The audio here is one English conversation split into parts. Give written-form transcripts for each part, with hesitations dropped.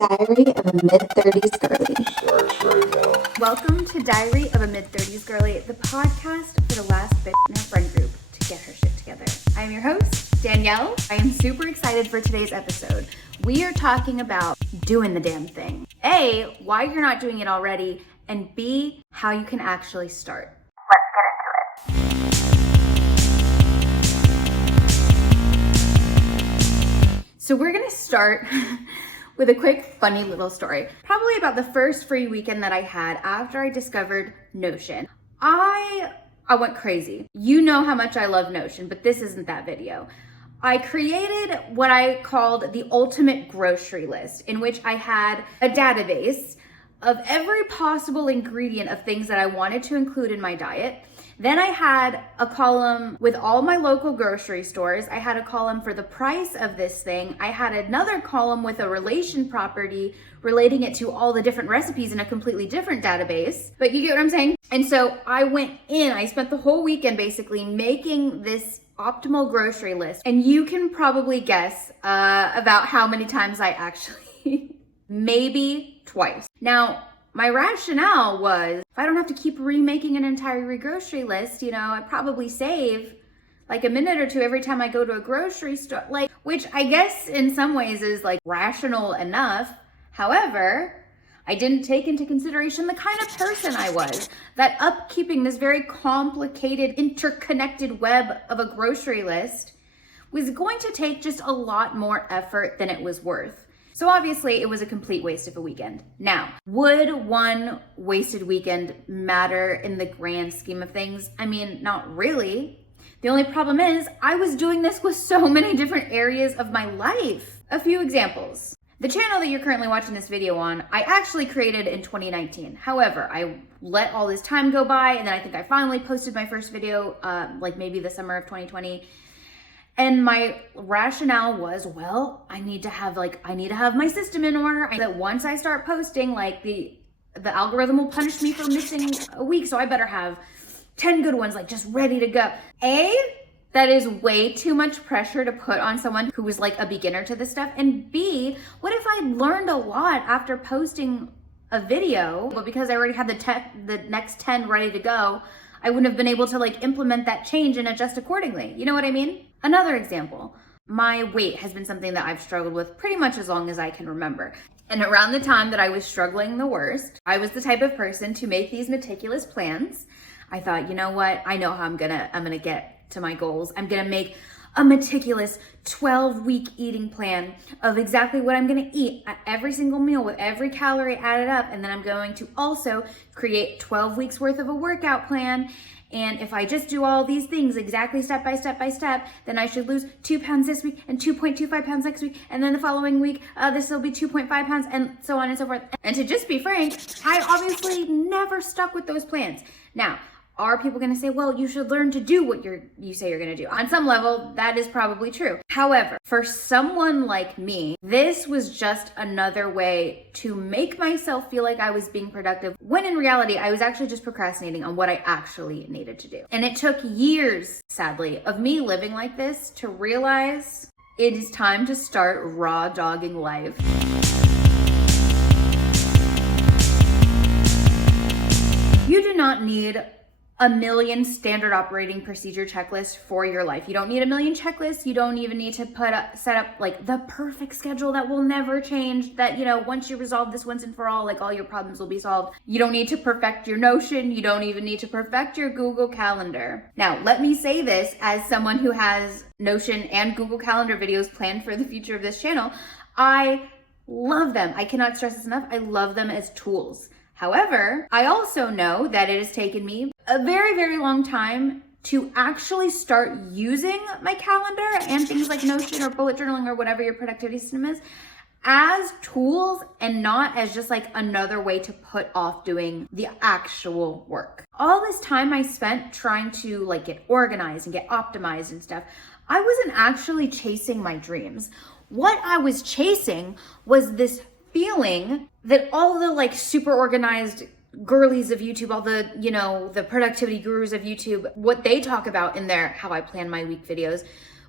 Diary of a Mid-30s Girlie. Starts right now. Welcome to Diary of a Mid-30s Girlie, the podcast for the last bitch in our friend group to get her shit together. I am your host, Danielle. I am super excited for today's episode. We are talking about doing the damn thing. A, why you're not doing it already, and B, how you can actually start. Let's get into it. So we're gonna start with a quick, funny little story. Probably about the first free weekend that I had after I discovered Notion. I went crazy. You know how much I love Notion, but this isn't that video. I created what I called the ultimate grocery list, in which I had a database of every possible ingredient of things that I wanted to include in my diet. Then I had a column with all my local grocery stores. I had a column for the price of this thing. I had another column with a relation property relating it to all the different recipes in a completely different database. But you get what I'm saying? And so I went in, I spent the whole weekend basically making this optimal grocery list. And you can probably guess about how many times I actually, maybe twice. Now, my rationale was, if I don't have to keep remaking an entire grocery list, I probably save like a minute or two every time I go to a grocery store, which I guess in some ways is like rational enough. However, I didn't take into consideration the kind of person I was, that upkeeping this very complicated, interconnected web of a grocery list was going to take just a lot more effort than it was worth. So obviously it was a complete waste of a weekend. Now, would one wasted weekend matter in the grand scheme of things? I mean, not really. The only problem is I was doing this with so many different areas of my life. A few examples. The channel that you're currently watching this video on, I actually created in 2019. However, I let all this time go by, and then I think I finally posted my first video, like maybe the summer of 2020. And my rationale was, well, I need to have my system in order. That once I start posting, like the algorithm will punish me for missing a week. So I better have 10 good ones, like just ready to go. That is way too much pressure to put on someone who was like a beginner to this stuff. And B, what if I learned a lot after posting a video, but because I already had the next 10 ready to go, I wouldn't have been able to like implement that change and adjust accordingly. You know what I mean? Another example, my weight has been something that I've struggled with pretty much as long as I can remember. And around the time that I was struggling the worst, I was the type of person to make these meticulous plans. I thought, you know what? I know how I'm gonna get to my goals. I'm gonna make a meticulous 12-week eating plan of exactly what I'm gonna eat at every single meal with every calorie added up. And then I'm going to also create 12 weeks worth of a workout plan. And if I just do all these things exactly step by step, then I should lose 2 pounds this week and 2.25 pounds next week. And then the following week, this will be 2.5 pounds and so on and so forth. And to just be frank, I obviously never stuck with those plans. Now, are people gonna say, well, you should learn to do what you say you're gonna do? On some level, that is probably true. However, for someone like me, this was just another way to make myself feel like I was being productive, when in reality, I was actually just procrastinating on what I actually needed to do. And it took years, sadly, of me living like this to realize it is time to start raw dogging life. You do not need a million standard operating procedure checklists for your life. You don't need a million checklists. You don't even need to set up like the perfect schedule that will never change, that, once you resolve this once and for all, like all your problems will be solved. You don't need to perfect your Notion. You don't even need to perfect your Google Calendar. Now, let me say this as someone who has Notion and Google Calendar videos planned for the future of this channel. I love them. I cannot stress this enough. I love them as tools. However, I also know that it has taken me a very, very long time to actually start using my calendar and things like Notion or bullet journaling or whatever your productivity system is as tools and not as just like another way to put off doing the actual work. All this time I spent trying to like get organized and get optimized and stuff, I wasn't actually chasing my dreams. What I was chasing was this feeling that all the like super organized girlies of YouTube, all the, the productivity gurus of YouTube, what they talk about in their how I plan my week videos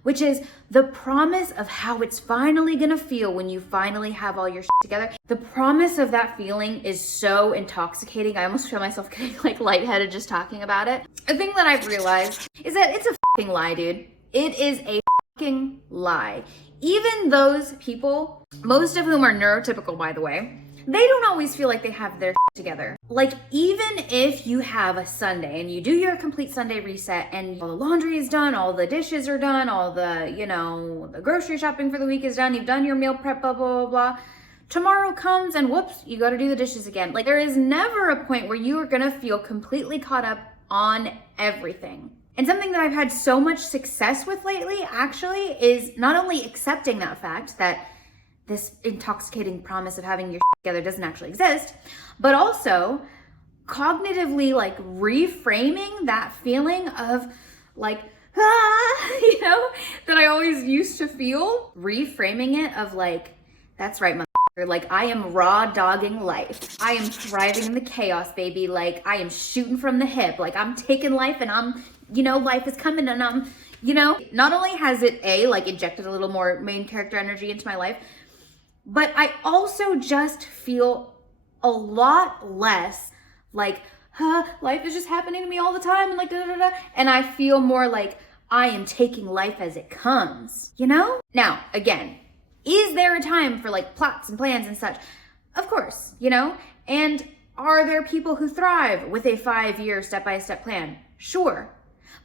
which is the promise of how it's finally gonna feel when you finally have all your shit together. The promise of that feeling is so intoxicating. I almost feel myself getting like lightheaded just talking about it. The thing that I've realized is that it's a fucking lie, dude. It is a fucking lie. Even those people, most of whom are neurotypical, by the way, they don't always feel like they have their together. Like, even if you have a Sunday and you do your complete Sunday reset and all the laundry is done, all the dishes are done, all the, the grocery shopping for the week is done, you've done your meal prep, blah, blah, blah, blah. Tomorrow comes and whoops, you gotta do the dishes again. Like, there is never a point where you are gonna feel completely caught up on everything. And something that I've had so much success with lately, actually, is not only accepting that fact that this intoxicating promise of having your together doesn't actually exist, but also cognitively like reframing that feeling of like, that I always used to feel, reframing it of like, that's right, motherfucker, like I am raw dogging life. I am thriving in the chaos, baby. Like I am shooting from the hip. Like I'm taking life and I'm, life is coming and I'm, not only has it like injected a little more main character energy into my life, but I also just feel a lot less like, life is just happening to me all the time and like, and I feel more like I am taking life as it comes, Now, again, is there a time for like plots and plans and such? Of course, And are there people who thrive with a 5-year step-by-step plan? Sure.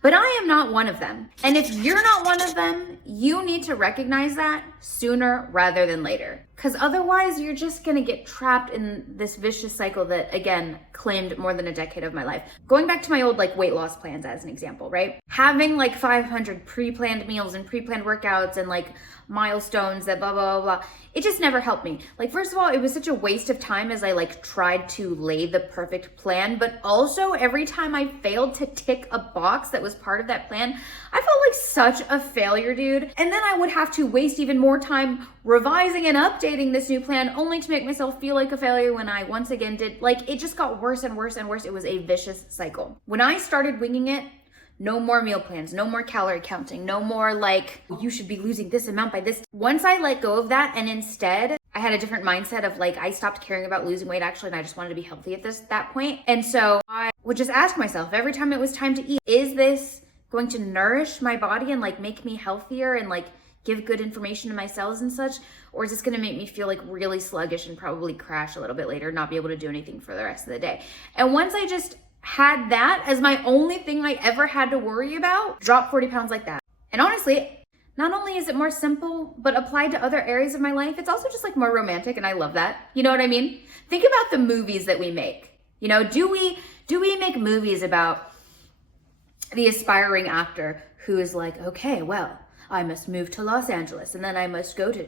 But I am not one of them. And if you're not one of them, you need to recognize that sooner rather than later. Because otherwise you're just gonna get trapped in this vicious cycle that, again, claimed more than a decade of my life. Going back to my old like weight loss plans as an example, right? Having like 500 pre-planned meals and pre-planned workouts and like milestones that blah, blah, blah, blah. It just never helped me. Like, first of all, it was such a waste of time as I like tried to lay the perfect plan, but also every time I failed to tick a box that was part of that plan, I felt like such a failure, dude. And then I would have to waste even more time revising and updating this new plan only to make myself feel like a failure when I once again did. Like, it just got worse and worse and worse. It was a vicious cycle. When I started winging it, no more meal plans, no more calorie counting, no more like, you should be losing this amount by this. Once I let go of that and instead I had a different mindset of like, I stopped caring about losing weight actually, and I just wanted to be healthy at that point. And so I would just ask myself every time it was time to eat, is this going to nourish my body and like make me healthier and like give good information to my cells and such? Or is this gonna make me feel like really sluggish and probably crash a little bit later, not be able to do anything for the rest of the day? And once I just had that as my only thing I ever had to worry about, drop 40 pounds like that. And honestly, not only is it more simple, but applied to other areas of my life, it's also just like more romantic, and I love that. You know what I mean? Think about the movies that we make. Do we make movies about the aspiring actor who is like, okay, well, I must move to Los Angeles and then I must go to,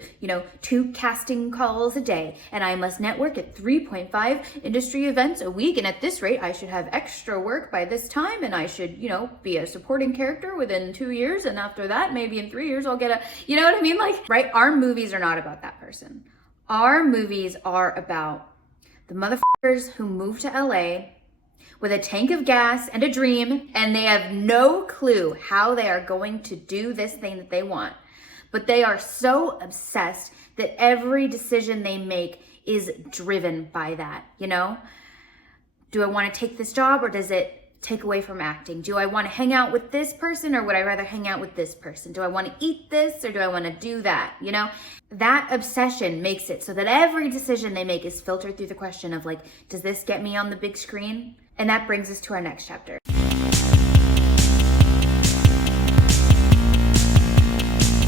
2 casting calls a day and I must network at 3.5 industry events a week. And at this rate, I should have extra work by this time and I should, be a supporting character within 2 years. And after that, maybe in 3 years, I'll get you know what I mean? Like, right? Our movies are not about that person. Our movies are about the motherfuckers who moved to LA with a tank of gas and a dream, and they have no clue how they are going to do this thing that they want. But they are so obsessed that every decision they make is driven by that, Do I want to take this job or does it take away from acting? Do I want to hang out with this person or would I rather hang out with this person? Do I want to eat this or do I want to do that? That obsession makes it so that every decision they make is filtered through the question of like, does this get me on the big screen? And that brings us to our next chapter.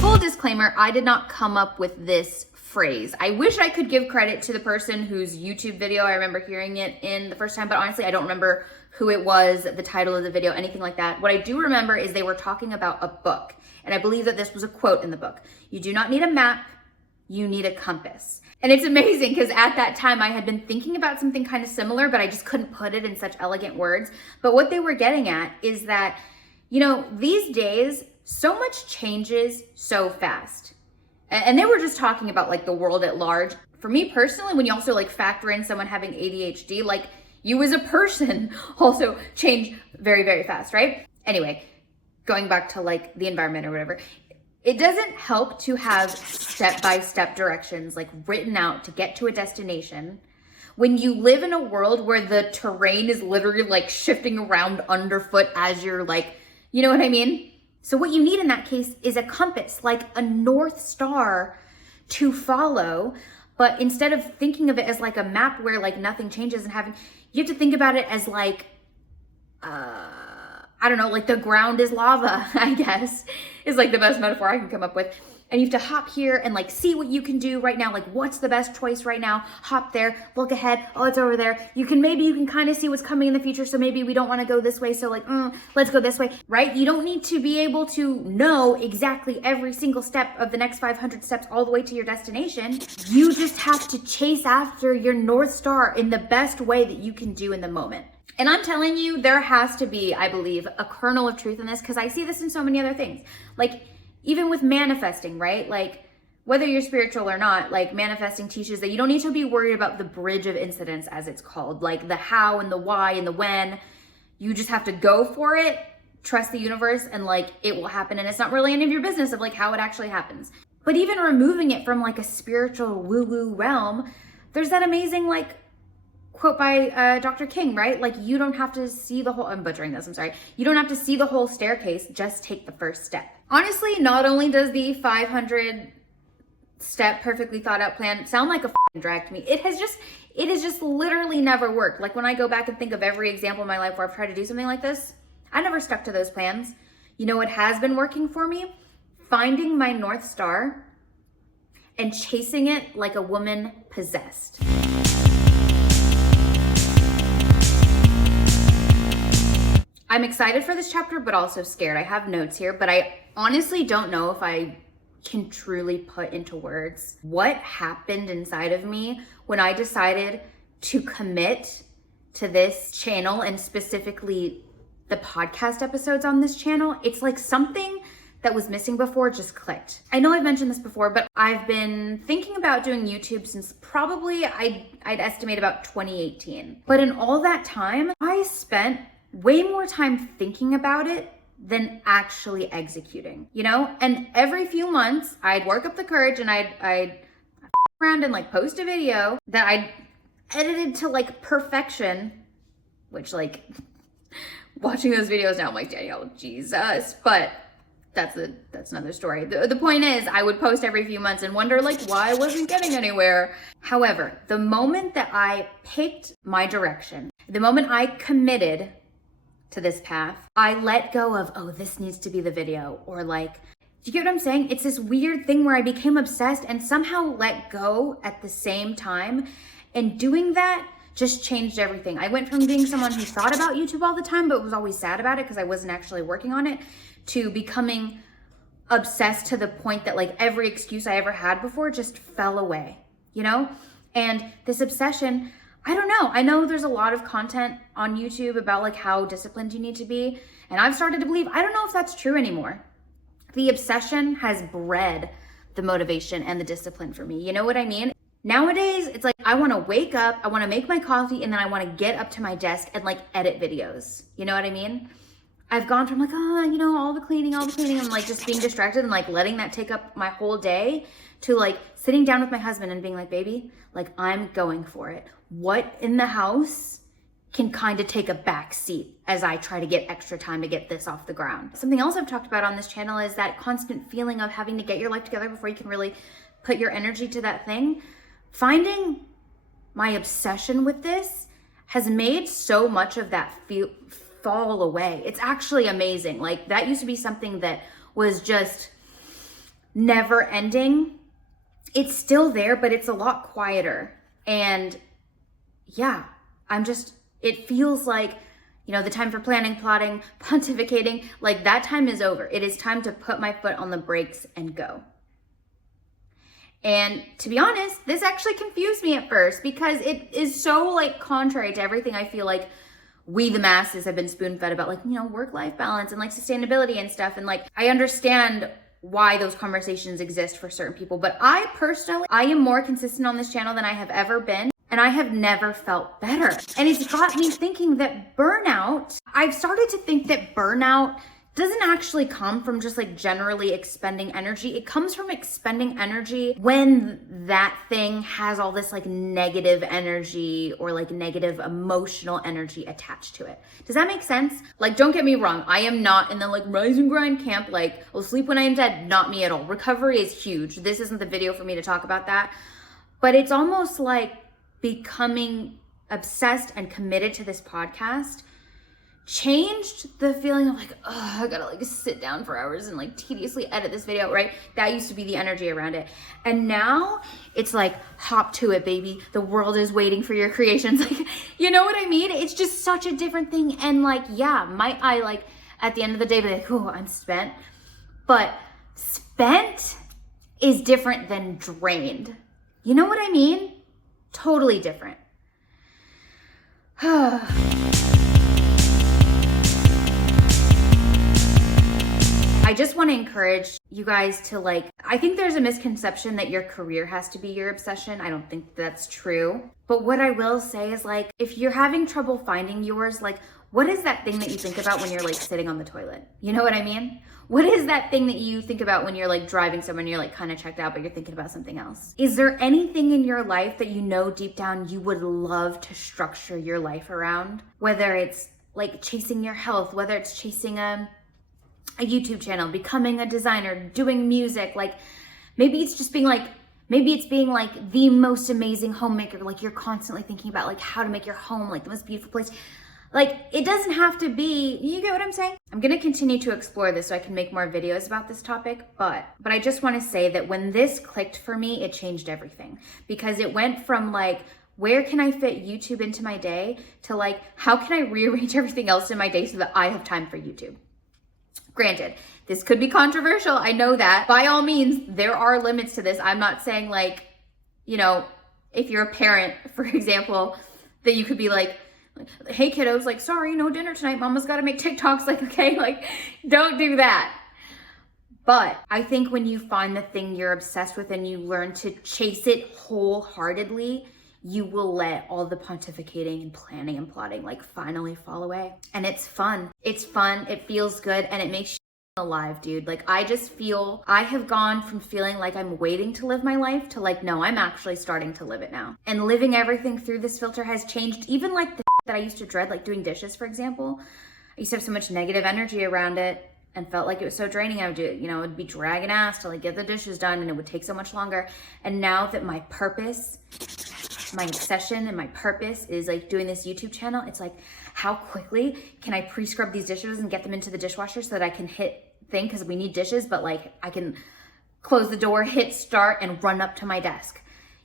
Full disclaimer, I did not come up with this phrase. I wish I could give credit to the person whose YouTube video I remember hearing it in the first time, but honestly, I don't remember who it was, the title of the video, anything like that. What I do remember is they were talking about a book, and I believe that this was a quote in the book. You do not need a map, you need a compass. And it's amazing because at that time I had been thinking about something kind of similar, but I just couldn't put it in such elegant words. But what they were getting at is that, these days, so much changes so fast. And they were just talking about like the world at large. For me personally, when you also like factor in someone having ADHD, like you as a person also change very, very fast, right? Anyway, going back to like the environment or whatever, It doesn't help to have step-by-step directions like written out to get to a destination when you live in a world where the terrain is literally like shifting around underfoot as you're like, you know what I mean? So what you need in that case is a compass, like a North Star to follow. But instead of thinking of it as like a map where like nothing changes and having, you have to think about it as like, I don't know, like the ground is lava, I guess, is like the best metaphor I can come up with. And you have to hop here and like see what you can do right now. Like what's the best choice right now? Hop there, look ahead. Oh, it's over there. Maybe you can kind of see what's coming in the future. So maybe we don't want to go this way. So like, let's go this way, right? You don't need to be able to know exactly every single step of the next 500 steps all the way to your destination. You just have to chase after your North Star in the best way that you can do in the moment. And I'm telling you, there has to be, I believe, a kernel of truth in this, because I see this in so many other things. Like, even with manifesting, right? Like, whether you're spiritual or not, like manifesting teaches that you don't need to be worried about the bridge of incidents, as it's called, like the how and the why and the when. You just have to go for it, trust the universe, and like it will happen. And it's not really any of your business of like how it actually happens. But even removing it from like a spiritual woo-woo realm, there's that amazing like quote by Dr. King, right? Like, you don't have to see the whole, I'm butchering this, I'm sorry. You don't have to see the whole staircase, just take the first step. Honestly, not only does the 500 step perfectly thought out plan sound like a f***ing drag to me, it has just literally never worked. Like when I go back and think of every example in my life where I've tried to do something like this, I never stuck to those plans. You know what has been working for me? Finding my North Star and chasing it like a woman possessed. I'm excited for this chapter, but also scared. I have notes here, but I honestly don't know if I can truly put into words what happened inside of me when I decided to commit to this channel, and specifically the podcast episodes on this channel. It's like something that was missing before just clicked. I know I've mentioned this before, but I've been thinking about doing YouTube since probably I'd estimate about 2018. But in all that time, I spent way more time thinking about it than actually executing, you know? And every few months I'd work up the courage and I'd around and like post a video that I'd edited to like perfection, which like watching those videos now I'm like, Danielle, Jesus, but that's another story. The point is, I would post every few months and wonder like why I wasn't getting anywhere. However, the moment that I picked my direction, the moment I committed to this path, I let go of, oh, this needs to be the video, or like, do you get what I'm saying? It's this weird thing where I became obsessed and somehow let go at the same time. And doing that just changed everything. I went from being someone who thought about YouTube all the time, but was always sad about it because I wasn't actually working on it, to becoming obsessed to the point that like every excuse I ever had before just fell away, you know? And this obsession, I don't know. I know there's a lot of content on YouTube about like how disciplined you need to be. And I've started to believe, I don't know if that's true anymore. The obsession has bred the motivation and the discipline for me. You know what I mean? Nowadays, it's like, I want to wake up, I want to make my coffee, and then I want to get up to my desk and like edit videos. You know what I mean? I've gone from like, you know, all the cleaning, and like just being distracted and like letting that take up my whole day, to like sitting down with my husband and being like, baby, like I'm going for it. What in the house can kind of take a back seat as I try to get extra time to get this off the ground? Something else I've talked about on this channel is that constant feeling of having to get your life together before you can really put your energy to that thing. Finding my obsession with this has made so much of that fall away. It's actually amazing. Like, that used to be something that was just never ending. It's still there, but it's a lot quieter. And yeah, it feels like, you know, the time for planning, plotting, pontificating, like that time is over. It is time to put my foot on the brakes and go. And to be honest, this actually confused me at first, because it is so like contrary to everything I feel like we the masses have been spoon-fed about, like, you know, work-life balance and like sustainability and stuff. And like, I understand why those conversations exist for certain people, but I am more consistent on this channel than I have ever been. And I have never felt better. And it's got me thinking that I've started to think that burnout doesn't actually come from just like generally expending energy. It comes from expending energy when that thing has all this like negative energy or like negative emotional energy attached to it. Does that make sense? Like, don't get me wrong. I am not in the like rise and grind camp. Like, I'll sleep when I am dead. Not me at all. Recovery is huge. This isn't the video for me to talk about that. But it's almost like becoming obsessed and committed to this podcast changed the feeling of like, oh, I gotta like sit down for hours and like tediously edit this video, right? That used to be the energy around it. And now it's like, hop to it, baby. The world is waiting for your creations. Like, you know what I mean? It's just such a different thing. And like, yeah, might I like at the end of the day be like, oh, I'm spent. But spent is different than drained. You know what I mean? Totally different. I just want to encourage you guys to like, I think there's a misconception that your career has to be your obsession. I don't think that's true. But what I will say is like, if you're having trouble finding yours, like, what is that thing that you think about when you're like sitting on the toilet? You know what I mean? What is that thing that you think about when you're like driving somewhere and you're like kind of checked out, but you're thinking about something else? Is there anything in your life that you know deep down you would love to structure your life around? Whether it's like chasing your health, whether it's chasing a YouTube channel, becoming a designer, doing music, like maybe it's just being like, maybe it's being like the most amazing homemaker. Like you're constantly thinking about like how to make your home like the most beautiful place. Like it doesn't have to be, you get what I'm saying? I'm gonna continue to explore this so I can make more videos about this topic, but I just wanna say that when this clicked for me, it changed everything because it went from like, where can I fit YouTube into my day to like, how can I rearrange everything else in my day so that I have time for YouTube? Granted, this could be controversial. I know that. By all means, there are limits to this. I'm not saying like, you know, if you're a parent, for example, that you could be like, hey kiddos, like, sorry, no dinner tonight. Mama's got to make TikToks. Like, okay, like, don't do that. But I think when you find the thing you're obsessed with and you learn to chase it wholeheartedly, you will let all the pontificating and planning and plotting like finally fall away. And it's fun. It's fun. It feels good. And it makes you alive, dude. Like I just feel, I have gone from feeling like I'm waiting to live my life to like, no, I'm actually starting to live it now. And living everything through this filter has changed. Even like the that I used to dread, like doing dishes, for example. I used to have so much negative energy around it and felt like it was so draining. I would do, you know, it'd be dragging ass to like get the dishes done and it would take so much longer. And now that my purpose, my obsession and my purpose is like doing this YouTube channel, it's like, how quickly can I pre-scrub these dishes and get them into the dishwasher so that I can hit thing, because we need dishes, but like I can close the door, hit start and run up to my desk,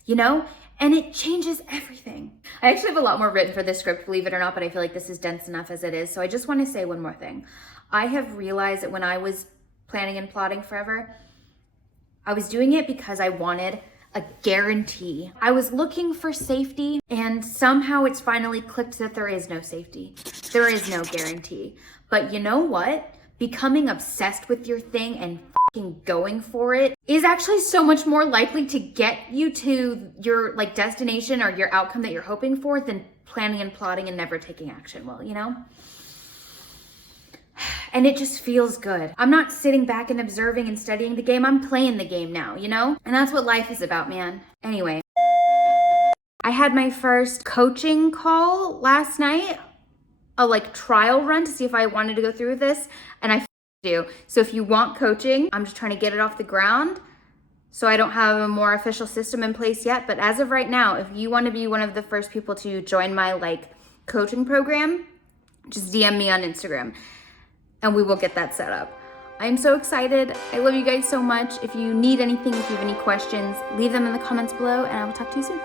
you know? And it changes everything. I actually have a lot more written for this script, believe it or not, but I feel like this is dense enough as it is. So I just want to say one more thing. I have realized that when I was planning and plotting forever, I was doing it because I wanted a guarantee. I was looking for safety, and somehow it's finally clicked that there is no safety. There is no guarantee. But you know what? Becoming obsessed with your thing and going for it is actually so much more likely to get you to your like destination or your outcome that you're hoping for than planning and plotting and never taking action will, you know? And it just feels good. I'm not sitting back and observing and studying the game. I'm playing the game now, you know? And that's what life is about, man. Anyway, I had my first coaching call last night, a like trial run to see if I wanted to go through with this, and I do. So if you want coaching, I'm just trying to get it off the ground. So I don't have a more official system in place yet, but as of right now, if you want to be one of the first people to join my like coaching program, just DM me on Instagram and we will get that set up. I'm so excited. I love you guys so much. If you need anything, if you have any questions, leave them in the comments below and I will talk to you soon.